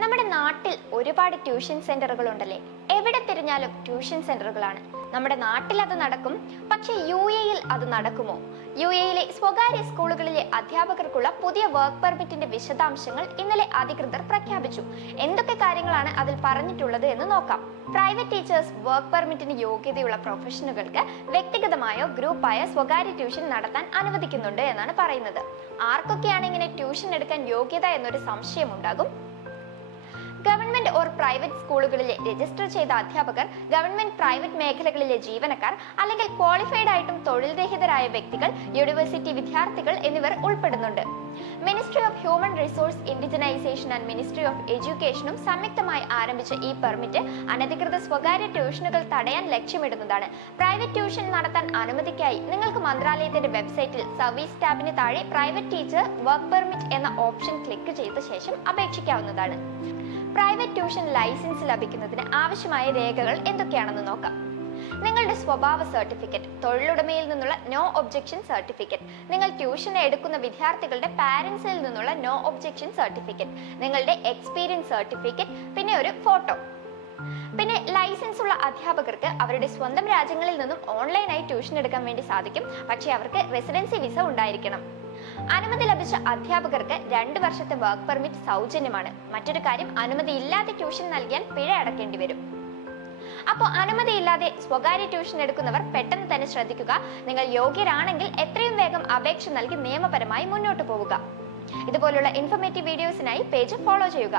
നമ്മുടെ നാട്ടിൽ ഒരുപാട് ട്യൂഷൻ സെന്ററുകൾ ഉണ്ടല്ലേ. എവിടെ തിരിഞ്ഞാലും ട്യൂഷൻ സെന്ററുകളാണ്. നമ്മുടെ നാട്ടിൽ അത് നടക്കും, പക്ഷേ UAE-യിൽ അത് നടക്കുമോ? UAE-യിലെ സ്വകാര്യ സ്കൂളുകളിലെ അധ്യാപകർക്കുള്ള പുതിയ വർക്ക് പെർമിറ്റിന്റെ വിശദാംശങ്ങൾ ഇന്നലെ അധികൃതർ പ്രഖ്യാപിച്ചു. എന്തൊക്കെ കാര്യങ്ങളാണ് അതിൽ പറഞ്ഞിട്ടുള്ളത് എന്ന് നോക്കാം. പ്രൈവറ്റ് ടീച്ചേഴ്സ് വർക്ക് പെർമിറ്റിന് യോഗ്യതയുള്ള പ്രൊഫഷനുകൾക്ക് വ്യക്തിഗതമായോ ഗ്രൂപ്പായോ സ്വകാര്യ ട്യൂഷൻ നടത്താൻ അനുവദിക്കുന്നുണ്ട് എന്നാണ് പറയുന്നത്. ആർക്കൊക്കെയാണ് ഇങ്ങനെ ട്യൂഷൻ എടുക്കാൻ യോഗ്യത എന്നൊരു സംശയം ഉണ്ടാകും. ഗവൺമെന്റ് ഓർ പ്രൈവറ്റ് സ്കൂളുകളിലെ രജിസ്റ്റർ ചെയ്ത അധ്യാപകർ, ഗവൺമെന്റ് പ്രൈവറ്റ് മേഖലകളിലെ ജീവനക്കാർ, അല്ലെങ്കിൽ ക്വാളിഫൈഡ് ആയിട്ടും തൊഴിൽ രഹിതരായ വ്യക്തികൾ, യൂണിവേഴ്സിറ്റി വിദ്യാർത്ഥികൾ എന്നിവർ ഉൾപ്പെടുന്നുണ്ട്. Ministry of human resource indigenisation and ministry of എഡ്യൂക്കേഷനും സംയുക്തമായി ആരംഭിച്ച ഈ പെർമിറ്റ് അനധികൃത സ്വകാര്യ ട്യൂഷനുകൾ തടയാൻ ലക്ഷ്യമിടുന്നതാണ്. പ്രൈവറ്റ് ട്യൂഷൻ നടത്താൻ അനുമതിക്കായി നിങ്ങൾക്ക് മന്ത്രാലയത്തിന്റെ വെബ്സൈറ്റിൽ സർവീസ് ടാബിന് താഴെ പ്രൈവറ്റ് ടീച്ചർ വർക്ക് പെർമിറ്റ് എന്ന ഓപ്ഷൻ ക്ലിക്ക് ചെയ്ത ശേഷം അപേക്ഷിക്കാവുന്നതാണ്. പ്രൈവറ്റ് ട്യൂഷൻ ലൈസൻസ് ലഭിക്കുന്നതിന് ആവശ്യമായ രേഖകൾ എന്തൊക്കെയാണെന്ന് നോക്കാം. നിങ്ങളുടെ സ്വഭാവ സർട്ടിഫിക്കറ്റ്, തൊഴിലുടമയിൽ നിന്നുള്ള നോ ഒബ്ജക്ഷൻ സർട്ടിഫിക്കറ്റ്, നിങ്ങൾ ട്യൂഷൻ എടുക്കുന്ന വിദ്യാർത്ഥികളുടെ പാരന്റ്സിൽ നിന്നുള്ള നോ ഒബ്ജക്ഷൻ സർട്ടിഫിക്കറ്റ്, നിങ്ങളുടെ എക്സ്പീരിയൻസ് സർട്ടിഫിക്കറ്റ്, പിന്നെ ഒരു ഫോട്ടോ. പിന്നെ ലൈസൻസ് ഉള്ള അധ്യാപകർക്ക് അവരുടെ സ്വന്തം രാജ്യങ്ങളിൽ നിന്നും ഓൺലൈനായി ട്യൂഷൻ എടുക്കാൻ വേണ്ടി സാധിക്കും, പക്ഷേ അവർക്ക് റെസിഡൻസി വിസ ഉണ്ടായിരിക്കണം. അനുമതി ലഭിച്ച അധ്യാപകർക്ക് 2 വർഷത്തെ വർക്ക് പെർമിറ്റ് സൗജന്യമാണ്. മറ്റൊരു കാര്യം, അനുമതി ഇല്ലാതെ ട്യൂഷൻ നൽകിയാൽ പിഴ അടക്കേണ്ടി വരും. അപ്പോൾ അനുമതിയില്ലാതെ സ്വകാര്യ ട്യൂഷൻ എടുക്കുന്നവർ പെട്ടെന്ന് തന്നെ ശ്രദ്ധിക്കുക. നിങ്ങൾ യോഗ്യരാണെങ്കിൽ എത്രയും വേഗം അപേക്ഷ നൽകി നിയമപരമായി മുന്നോട്ട് പോവുക. ഇതുപോലുള്ള ഇൻഫോർമേറ്റീവ് വീഡിയോസിനായി പേജ് ഫോളോ ചെയ്യുക.